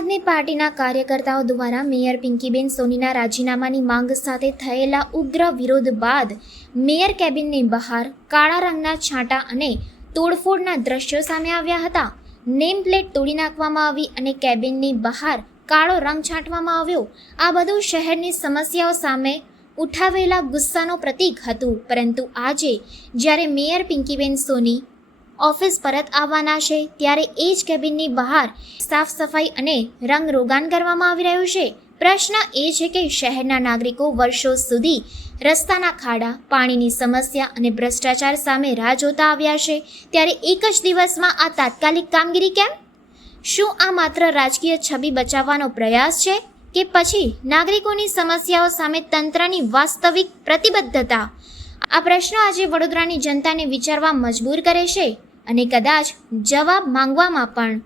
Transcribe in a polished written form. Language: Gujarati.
આદમી પાર્ટીના કાર્યકર્તાઓ દ્વારા મેયર પિંકીબેન સોનીના રાજીનામાની માંગ સાથે થયેલા ઉગ્ર વિરોધ બાદ મેયર કેબિનની બહાર કાળા રંગના છાંટા અને તોડફોડના દ્રશ્યો સામે આવ્યા હતા. નેમ પ્લેટ તોડી નાખવામાં આવી અને કેબિનની બહાર કાળો રંગ છાંટવામાં આવ્યો. આ બધું શહેરની સમસ્યાઓ સામે ઉઠાવેલા ગુસ્સાનો પ્રતીક હતું. પરંતુ આજે જ્યારે મેયર પિંકીબેન સોની ઓફિસ પરત આવવાના છે ત્યારે એ જ કેબિનની બહાર સાફ સફાઈ અને રંગ રોગાન કરવામાં આવી રહ્યું છે. પ્રશ્ન એ છે કે શહેરના નાગરિકો વર્ષો સુધી રસ્તાના ખાડા, પાણીની સમસ્યા અને ભ્રષ્ટાચાર સામે રાહ જોતા આવ્યા છે, ત્યારે એક જ દિવસમાં આ તાત્કાલિક કામગીરી કેમ? શું આ માત્ર રાજકીય છબી બચાવવાનો પ્રયાસ છે કે પછી નાગરિકોની સમસ્યાઓ સામે તંત્રની વાસ્તવિક પ્રતિબદ્ધતા? આ પ્રશ્નો આજે વડોદરાની જનતાને વિચારવા મજબૂર કરે છે અને કદાચ જવાબ માંગવામાં પણ.